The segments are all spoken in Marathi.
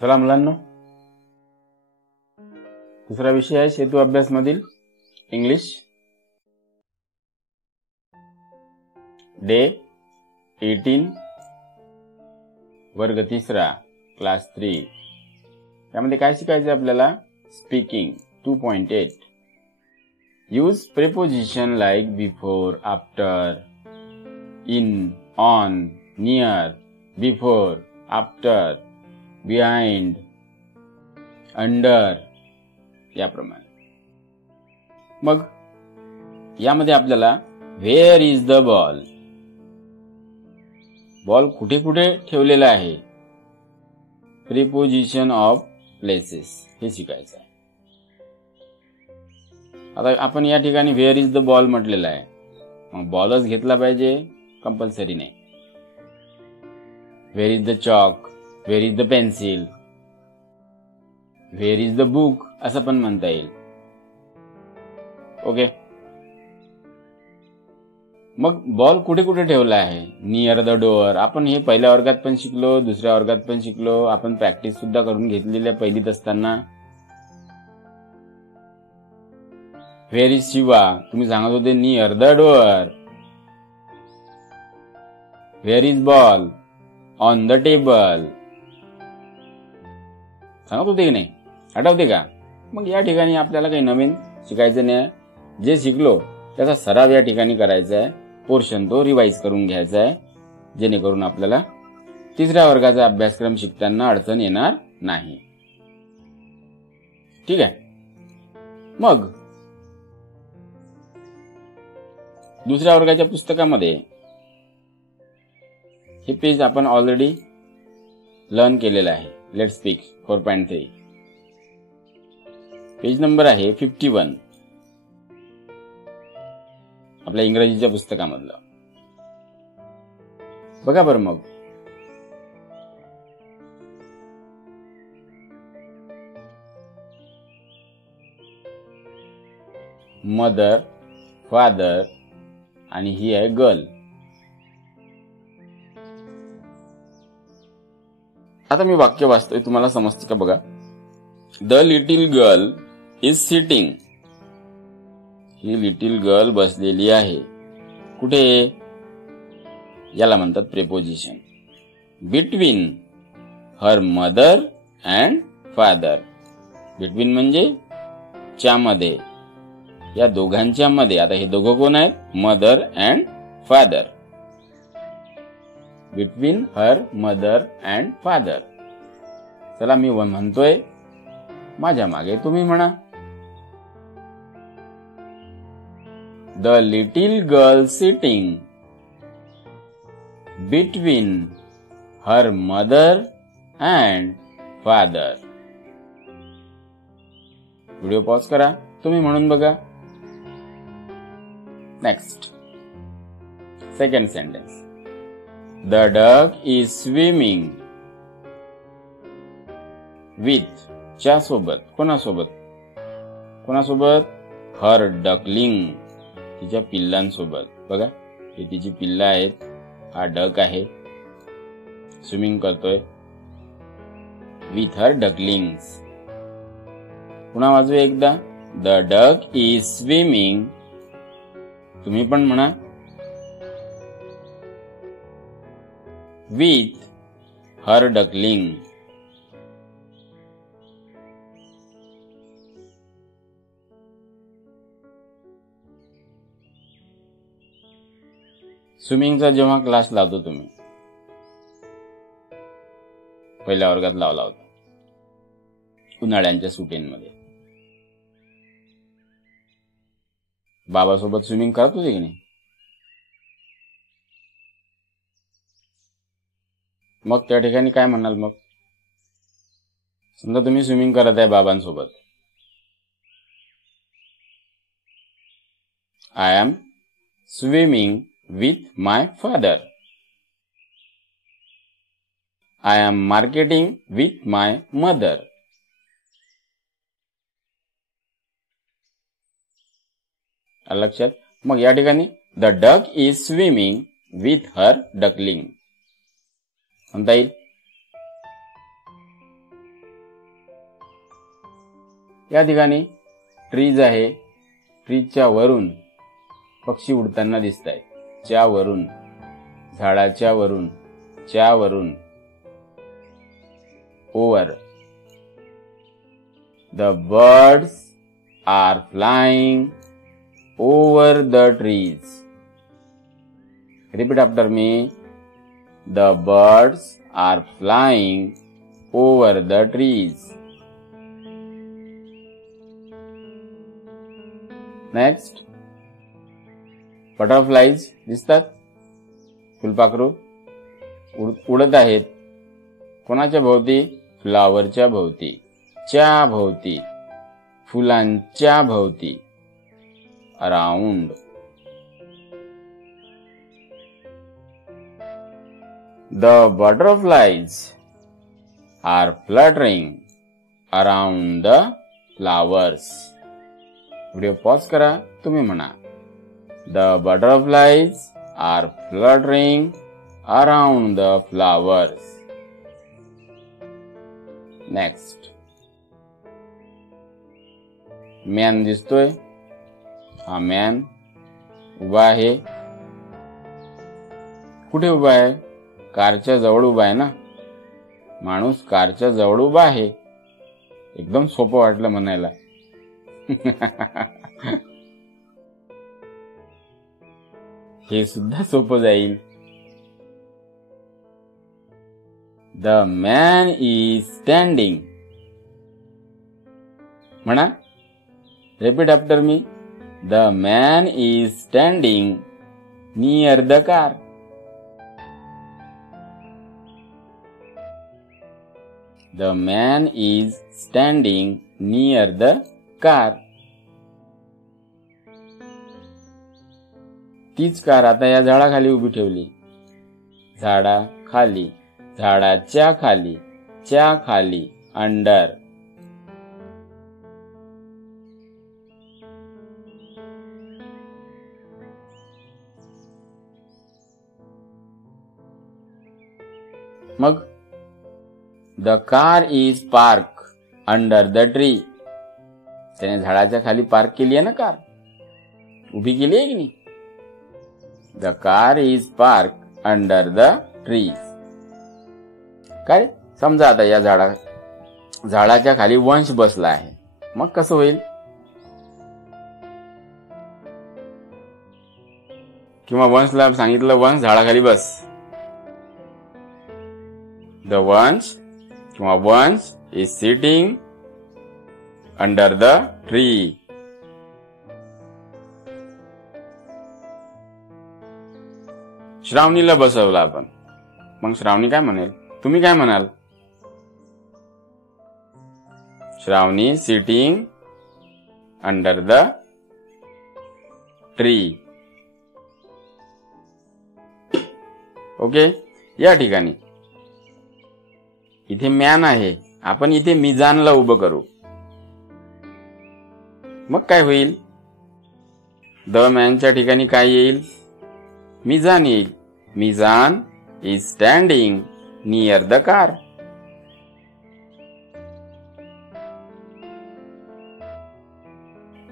चला मुलांनो, दुसरा विषय आहे सेतू अभ्यास मधील इंग्लिश डे 18 वर्ग 3 क्लास 3. यामध्ये काय शिकायचं आपल्याला? Speaking 2.8. Use preposition like before, after, in, on, near, before, after, behind, under याप्रमाणे. मग यामध्ये आपल्याला where is the ball, ball कुठे कुठे ठेवलेला आहे, प्रिपोजिशन ऑफ प्लेसेस हे शिकायचं आहे. आता आपण या ठिकाणी व्हेअर इज द बॉल म्हटलेलं आहे, मग बॉलच घेतला पाहिजे कंपल्सरी नाही. Where is the chalk, where is the pencil, where is the book असं पण म्हणता येईल. ओके. मग बॉल कुठे कुठे ठेवला आहे? Near the door. आपण हे पहिल्या वर्गात पण शिकलो, दुसऱ्या वर्गात पण शिकलो, आपण प्रॅक्टिस सुद्धा करून घेतलेली आहे पहिलीत असताना. व्हेअर इज शिवा, तुम्ही सांगत होते near the door. Where is ball, on the table सांगत होते की नाही? आठवते का? मग या ठिकाणी आपल्याला काही नवीन शिकायचं नाही. जे शिकलो त्याचा सराव या ठिकाणी करायचा आहे. पोर्शन तो रिवाइज करून घ्यायचा आहे, जेणेकरून आपल्याला तिसऱ्या वर्गाचा अभ्यासक्रम शिकताना अडचण येणार नाही. ठीक आहे. मग दुसऱ्या वर्गाच्या पुस्तकामध्ये हे पेज आपण ऑलरेडी लर्न केलेलं आहे. Let's speak 4.3. पेज नंबर आहे 51 आपल्या इंग्रजीच्या पुस्तकामधलं. बघा बरं. मग मदर, फादर आणि ही आहे गर्ल. आता मी वाक्य वाचतोय, तुम्हाला समजते का बघा. The little girl is sitting. He little girl बसलेली आहे. कुठे? याला म्हणतात preposition. Between her mother and father. Between म्हणजे च्यामध्ये, या दोघांच्या मध्ये. आता हे दोघं कोण आहेत? Mother and father. Between her mother and father. चला मी म्हणतोय, माझ्या मागे तुम्ही म्हणा. The little girl sitting between her mother and father. Video pause करा, तुम्ही म्हणून बघा. Next, second sentence. The duck is swimming with, च्या सोबत. कोणासोबत? कोणासोबत? हर डकलिंग, तिच्या पिल्लांसोबत. बघा, हे तिची पिल्ला आहेत. हा डक आहे, स्विमिंग करतोय विथ हर डकलिंग्स. पुन्हा वाजू एकदा. The duck is swimming. तुम्ही पण म्हणा. With her duckling. स्विमिंगचा जेव्हा क्लास लावतो तुम्ही, पहिल्या वर्गात लावला होता उन्हाळ्यांच्या सुट्टींमध्ये, बाबासोबत स्विमिंग करत होते की नाही? मग त्या ठिकाणी काय म्हणाल? मग समजा तुम्ही स्विमिंग करत आहे बाबांसोबत. I am swimming with my father. I am marketing with my mother. लक्षात? मग या ठिकाणी the duck is swimming with her duckling म्हणता येईल. या ठिकाणी ट्रीज आहे. ट्रीजच्या वरून पक्षी उडताना दिसत आहेत. च्या वरून, झाडाच्या वरून, च्या वरून. Over. The birds are flying over the trees. Repeat after me. The birds are flying over the trees. Next. Butterflies दिसतात. फुलपाखरू उडत आहेत. कोणाच्या भोवती? फ्लावरच्या भोवती, च्या भोवती, फुलांच्या भोवती. Around. The butterflies are fluttering around the flowers. Video pause करा, तुम्ही म्हणा. The butterflies are fluttering around the flowers. Next. Man दिसतोय. हा मॅन उभा आहे. कुठे उभा आहे? कारच्या जवळ उभा आहे ना. माणूस कारच्या जवळ उभा आहे. एकदम सोपं वाटलं म्हणायला. हे सुद्धा सोपं जाईल. The man is standing. म्हणा. Repeat after me. The man is standing near the car. The man is standing near the car. तीच कार आता या झाडाखाली उभी ठेवली. झाडाखाली, झाडाच्या खाली, च्या खाली, अंडर. मग the car is park under the tree. त्याने झाडाच्या खाली पार्क केली आहे ना कार. उभी केली आहे की नाही. The car is park under the tree. काय? समजा आता या झाडाच्या खाली वंश बसला आहे. मग कसं होईल? किंवा वंशला सांगितलं, वंश झाडाखाली बस. द वंश किंवा Vansh is sitting under the tree. श्रावणीला बसवलं आपण. मग श्रावणी काय म्हणेल? तुम्ही काय म्हणाल? Shravani sitting under the tree. Okay. या ठिकाणी इथे मॅन आहे. आपण इथे मिजानला उभं करू. मग काय होईल? द मॅनच्या ठिकाणी काय येईल? मिजान येईल. Mizan is standing near the car.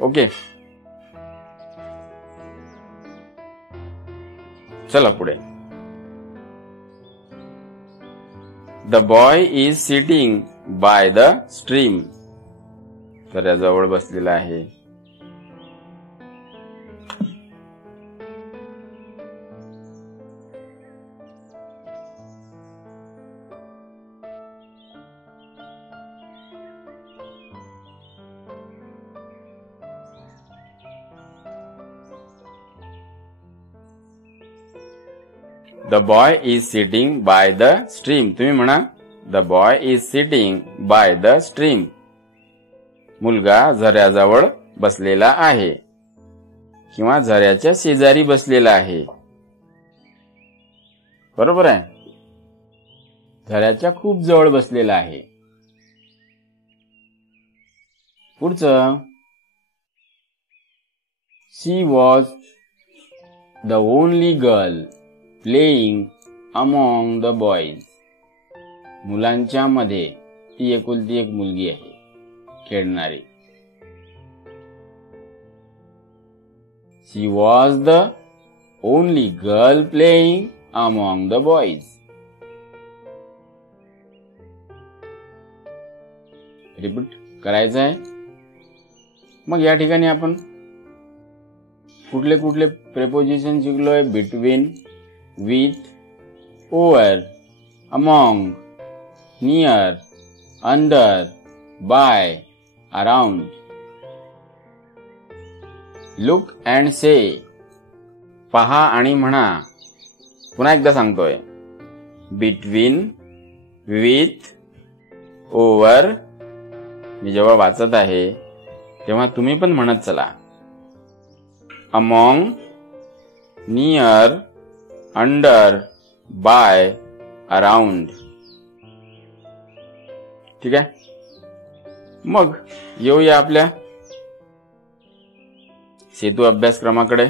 Okay. चला पुढे. The boy is sitting by the stream. झऱ्याजवळ बसलेला आहे. The boy is sitting by the stream. तुम्ही म्हणा. The boy is sitting by the stream. मुलगा झऱ्याजवळ बसलेला आहे किंवा झऱ्याच्या शेजारी बसलेला आहे. बरोबर आहे. झऱ्याच्या खूप जवळ बसलेला आहे. पुढचं. She was the only girl playing among the boys. मुलांच्या मध्ये ती एकुलती एक मुलगी आहे खेळणारी. She was the only girl playing among the boys. Repeat करायचं आहे. मग या ठिकाणी आपण कुठले कुठले प्रेपोजिशन शिकलोय? Between, with, over, among, near, under, by, around. Look and say, पहा आणि म्हणा. पुन्हा एकदा सांगतोय. Between, with, over. मी जेव्हा वाचत आहे तेव्हा तुम्ही पण म्हणत चला. Among, near, under, by, around. ठीक आहे. मग येऊया आपल्या सेतू अभ्यासक्रमाकडे.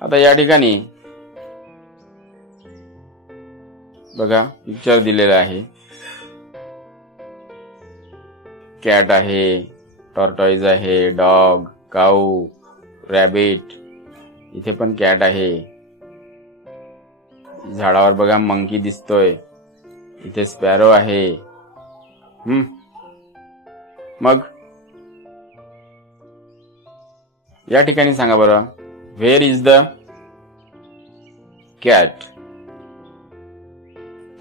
आता या ठिकाणी बघा पिक्चर दिलेला आहे. कॅट आहे, टॉर्टॉइज आहे, डॉग, काऊ, रॅबिट. इथे पण कॅट आहे. झाडावर बघा मंकी दिसतोय. इथे स्पॅरो आहे. मग या ठिकाणी सांगा बरं, where is the cat?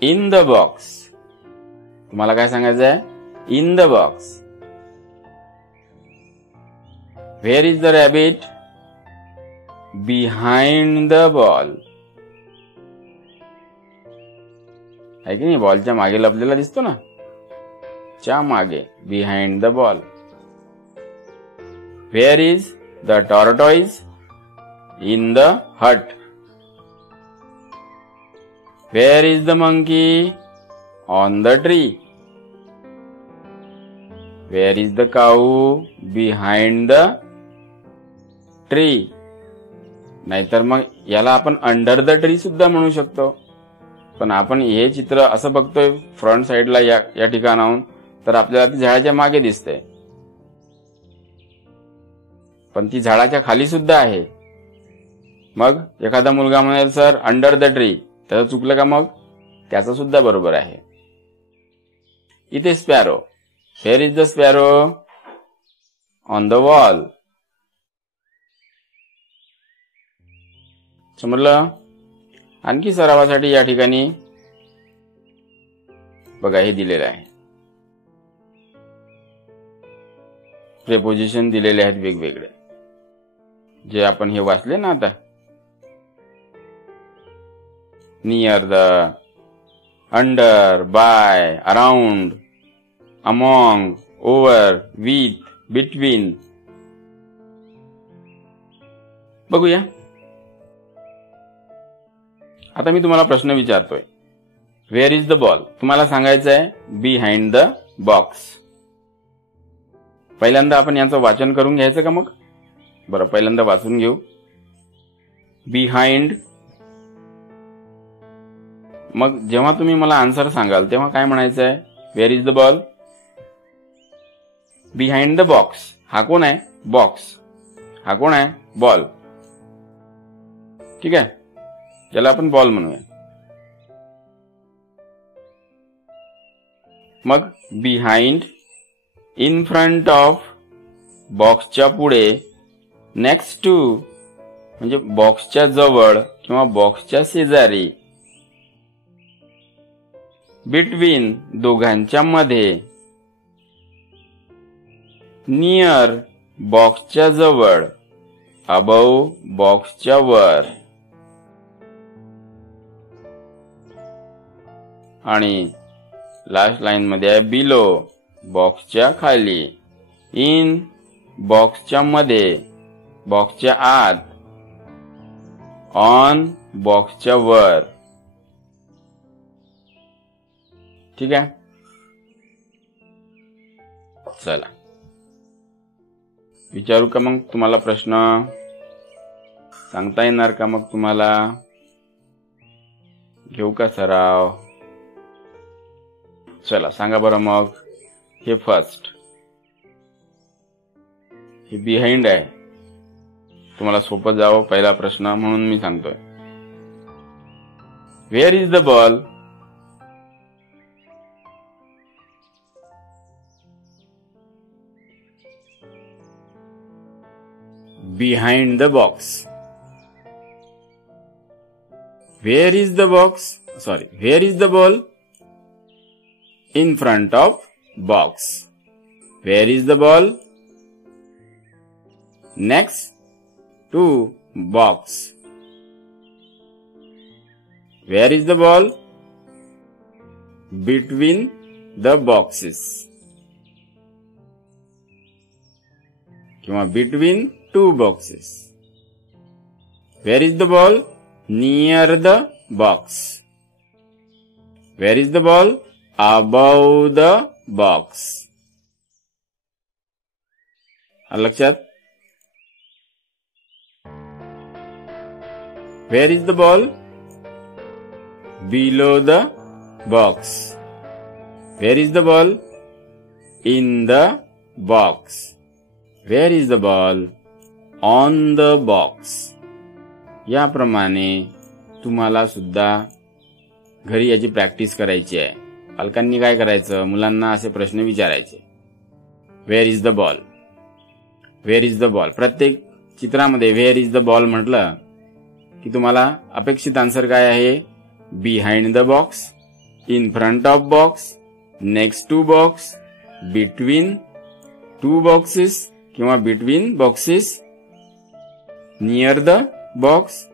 In the box. तुम्हाला काय सांगायचं आहे? In the box. Where is the rabbit? Behind the ball. आहे की नाही? बॉलच्या मागे लपलेला दिसतो ना, च्या मागे, behind the ball. Where is the tortoise? In the hut. Where is the monkey? On the tree. Where is the cow? Behind the tree. नाहीतर मग याला आपण अंडर द ट्री सुद्धा म्हणू शकतो. पण आपण हे चित्र असं बघतोय फ्रंट साइडला या ठिकाणाहून, तर आपल्याला ती झाडाच्या मागे दिसते. पण ती झाडाच्या खाली सुद्धा आहे. मग एखादा मुलगा म्हणेल सर अंडर द ट्री, त्याचं चुकलं का? मग त्याचं सुद्धा बरोबर आहे. इथे sparrow. Where is the sparrow? On the wall. समजलं? आणखी सरावासाठी या ठिकाणी बघा हे दिलेलं आहे. प्रेपोजिशन दिलेले आहेत वेगवेगळे, जे आपण हे वाचले ना आता. Near the, under, by, around, among, over, with, between. बघूया. आता मी तुम्हाला प्रश्न विचारतोय. Where is the ball? तुम्हाला सांगायचं आहे बिहाइंड द बॉक्स. पहिल्यांदा आपण याचं वाचन करून घ्यायचं का? मग बरं, पहिल्यांदा वाचून घेऊ. बिहाइंड. मग जेव्हा तुम्ही मला आन्सर सांगाल तेव्हा काय म्हणायचं आहे? Where is the ball? Behind the box. हा कोण आहे? बॉक्स. हा कोण आहे? बॉल. ठीक आहे, ज्याला आपण बॉल म्हणूया. मग बिहाइंड, इन फ्रंट ऑफ, बॉक्सच्या पुढे, नेक्स्ट टू म्हणजे बॉक्सच्या जवळ किंवा बॉक्सच्या शेजारी, बिटवीन दोघांच्या मध्ये, नियर बॉक्सच्या जवळ, अबव बॉक्सच्या वर, आणि लास्ट लाईन मध्ये आहे बिलो बॉक्सच्या खाली, इन बॉक्सच्या मध्ये, बॉक्सच्या आत, ऑन बॉक्सच्या वर. ठीक आहे, चला विचारू का मग तुम्हाला प्रश्न? सांगता येणार का मग तुम्हाला? घेऊ का सराव? चला सांगा बरं मग. हे फर्स्ट, हे बिहाइंड आहे. तुम्हाला सोपं जावं पहिला प्रश्न म्हणून मी सांगतोय. Where is the ball? Behind the box. Where is the box? Sorry, where is the ball? In front of box. Where is the ball? Next to box. Where is the ball? Between the boxes. किंवा between two boxes. Where is the ball? Near the box. Where is the ball? Above the box. आलं लक्षात? Where is the ball? Below the box. Where is the ball? In the box. Where is the ball? On the box. याप्रमाणे तुम्हाला सुद्धा घरी याची प्रॅक्टिस करायची आहे. पालकांनी काय करायचं, मुलांना असे प्रश्न विचारायचे. Where is the ball? Where is the ball? प्रत्येक चित्रामध्ये वेअर इज द बॉल म्हटलं की तुम्हाला अपेक्षित आन्सर काय आहे? Behind the box, in front of box, next to box, between two boxes किंवा between boxes, near the box,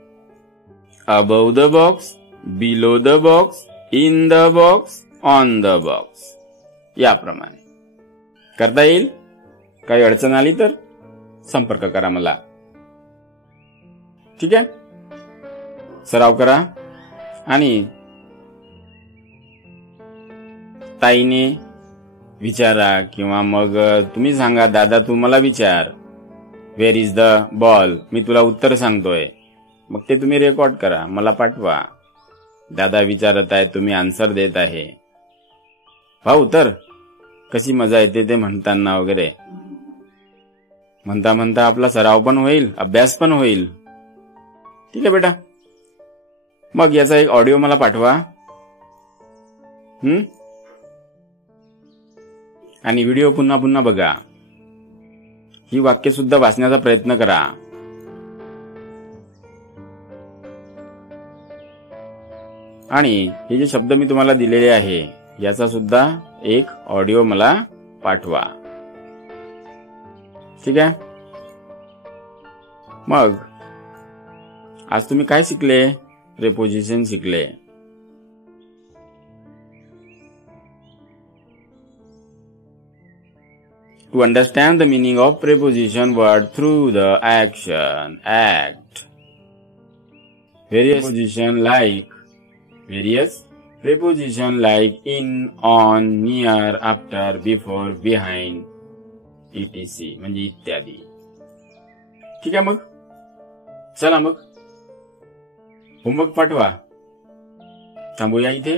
above the box, below the box, in the box, on the box. याप्रमाणे करता येईल. काही अडचण आली तर संपर्क करा मला. ठीक आहे, सराव करा. आणि ताईने विचारा किंवा मग तुम्ही सांगा, दादा तू मला विचार वेअर इज द बॉल, मी तुला उत्तर सांगतोय. मग ते तुम्ही रेकॉर्ड करा, मला पाठवा. दादा विचारत आहे, तुम्ही आन्सर देत आहे. भाऊ तर कशी मजा येते ते म्हणताना वगैरे. म्हणता म्हणता आपला सराव पण होईल, अभ्यास पण होईल. ठीक आहे बेटा. मग याचा एक ऑडिओ मला पाठवा. आणि व्हिडिओ पुन्हा पुन्हा बघा. ही वाक्य सुद्धा वाचण्याचा प्रयत्न करा. आणि हे जे शब्द मी तुम्हाला दिलेले आहे याचा सुद्धा एक ऑडिओ मला पाठवा. ठीक आहे. मग आज तुम्ही काय शिकले? प्रेपोजिशन शिकले. To understand the meaning of preposition word through the action, act. Various preposition like in, on, near, after, before, behind, etc. म्हणजे इत्यादी. ठीक आहे. मग चला मग होमवर्क पाठवा. थांबूया इथे.